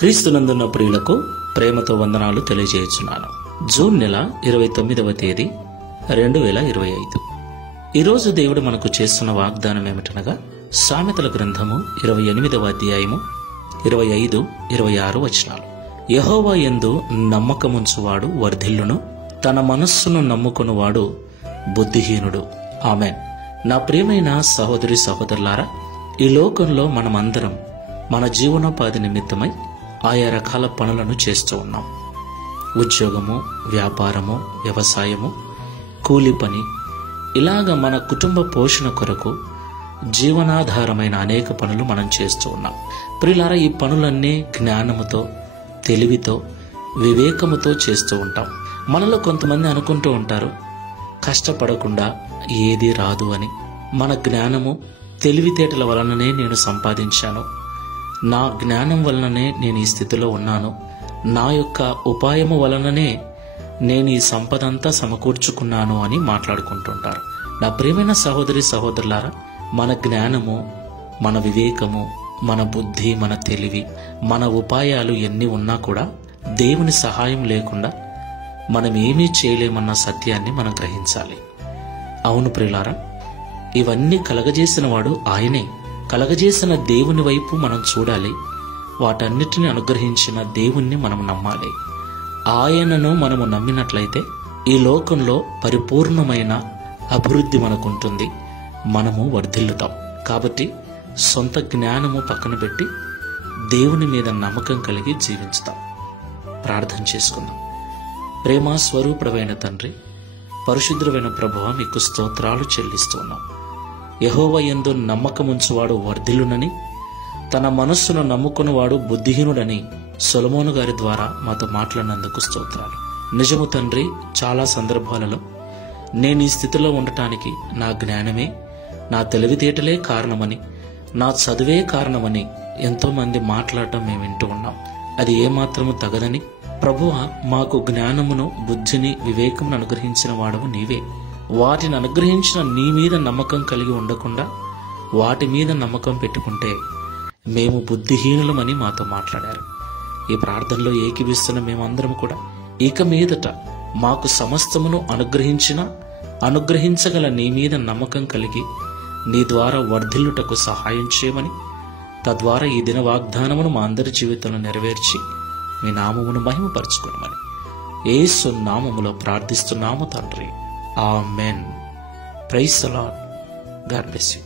క్రీస్తునందున్న ప్రియులకు ప్రేమతో వందనాలు తెలియజేయుచున్నాను. జూన్ నెల 29వ తేదీ 2025. ఈరోజు దేవుడు మనకు చేస్తున్న వాగ్దానం ఏమిటనగా, సామెతల గ్రంథము 28వ అధ్యాయము 25, 26 వచనాలు. యెహోవా యందు నమ్మకముంచువాడు వర్ధిల్లును, తన మనస్సును నమ్ముకొనువాడు బుద్ధిహీనుడు. ఆమేన్. నా ప్రియమైన సహోదరి సహోదరులారా, ఈ లోకంలో మనమందరం మన జీవనోపాధి నిమిత్తమై ఆయా రకాల పనులను చేస్తూ ఉన్నాం. ఉద్యోగము, వ్యాపారము, వ్యవసాయము, కూలి పని, ఇలాగ మన కుటుంబ పోషణ కొరకు జీవనాధారమైన అనేక పనులు మనం చేస్తూ ఉన్నాం. ప్రియులారా, ఈ పనులన్నీ జ్ఞానముతో, తెలివితో, వివేకముతో చేస్తూ ఉంటాం. మనలో కొంతమంది అనుకుంటూ ఉంటారు, కష్టపడకుండా ఏదీ రాదు అని. మన జ్ఞానము, తెలివితేటల వలననే నేను సంపాదించాను, నా జ్ఞానం వలననే నేను ఈ స్థితిలో ఉన్నాను, నా యొక్క ఉపాయము వలననే నేను ఈ సంపద అంతా సమకూర్చుకున్నాను అని మాట్లాడుకుంటుంటారు. నా ప్రియమైన సహోదరి సహోదరులారా, మన జ్ఞానము, మన వివేకము, మన బుద్ధి, మన తెలివి, మన ఉపాయాలు ఎన్ని ఉన్నా కూడా దేవుని సహాయం లేకుండా మనం ఏమీ చేయలేమన్న సత్యాన్ని మనం గ్రహించాలి. అవును ప్రియులారా, ఇవన్నీ కలగజేసిన వాడు ఆయనే. కలగజేసిన దేవుని వైపు మనం చూడాలి. వాటన్నిటిని అనుగ్రహించిన దేవుణ్ణి మనం నమ్మాలి. ఆయనను మనము నమ్మినట్లయితే ఈ లోకంలో పరిపూర్ణమైన అభివృద్ధి మనకుంటుంది, మనము వర్ధిల్లుతాం. కాబట్టి సొంత జ్ఞానము పక్కన పెట్టి దేవుని మీద నమ్మకం కలిగి జీవించుతాం. ప్రార్థన చేసుకుందాం. ప్రేమ స్వరూపుడైన తండ్రి, పరిశుద్ధమైన ప్రభువా, మీకు స్తోత్రాలు చెల్లిస్తున్నాం. యెహోవా యందు నమ్మకముంచువాడు వర్ధిల్లునని, తన మనస్సును నమ్ముకున్నవాడు బుద్ధిహీనుడని సొలొమోను గారి ద్వారా మాతో మాట్లాడినందుకు స్తోత్రాలు. నిజము తండ్రి, చాలా సందర్భాలలో నేను ఈ స్థితిలో ఉండటానికి నా జ్ఞానమే, నా తెలివితేటలే కారణమని, నా చదువే కారణమని ఎంతోమంది మాట్లాడటం మేము వింటూ ఉన్నాం. అది ఏమాత్రము తగదని ప్రభువా, మాకు జ్ఞానమును, బుద్ధిని, వివేకమును అనుగ్రహించిన వాడవు నీవే. వాటిని అనుగ్రహించిన నీ మీద నమ్మకం కలిగి ఉండకుండా వాటి మీద నమ్మకం పెట్టుకుంటే మేము బుద్ధిహీనులమని మాతో మాట్లాడారు. ఈ ప్రార్థనలో ఏకీభిస్తున్న మేమందరం కూడా ఇక మీదట మాకు సమస్తమును అనుగ్రహించగల నీ మీద నమ్మకం కలిగి నీ ద్వారా వర్ధిల్లుటకు సహాయం చేయమని, తద్వారా ఈ దిన వాగ్దానమును మా అందరి జీవితంలో నెరవేర్చి మీ నామమును మహిమపరచుకోమని యేసు నామములో ప్రార్థిస్తున్నాము తండ్రి. ఆమేన్. Praise the Lord. God bless you.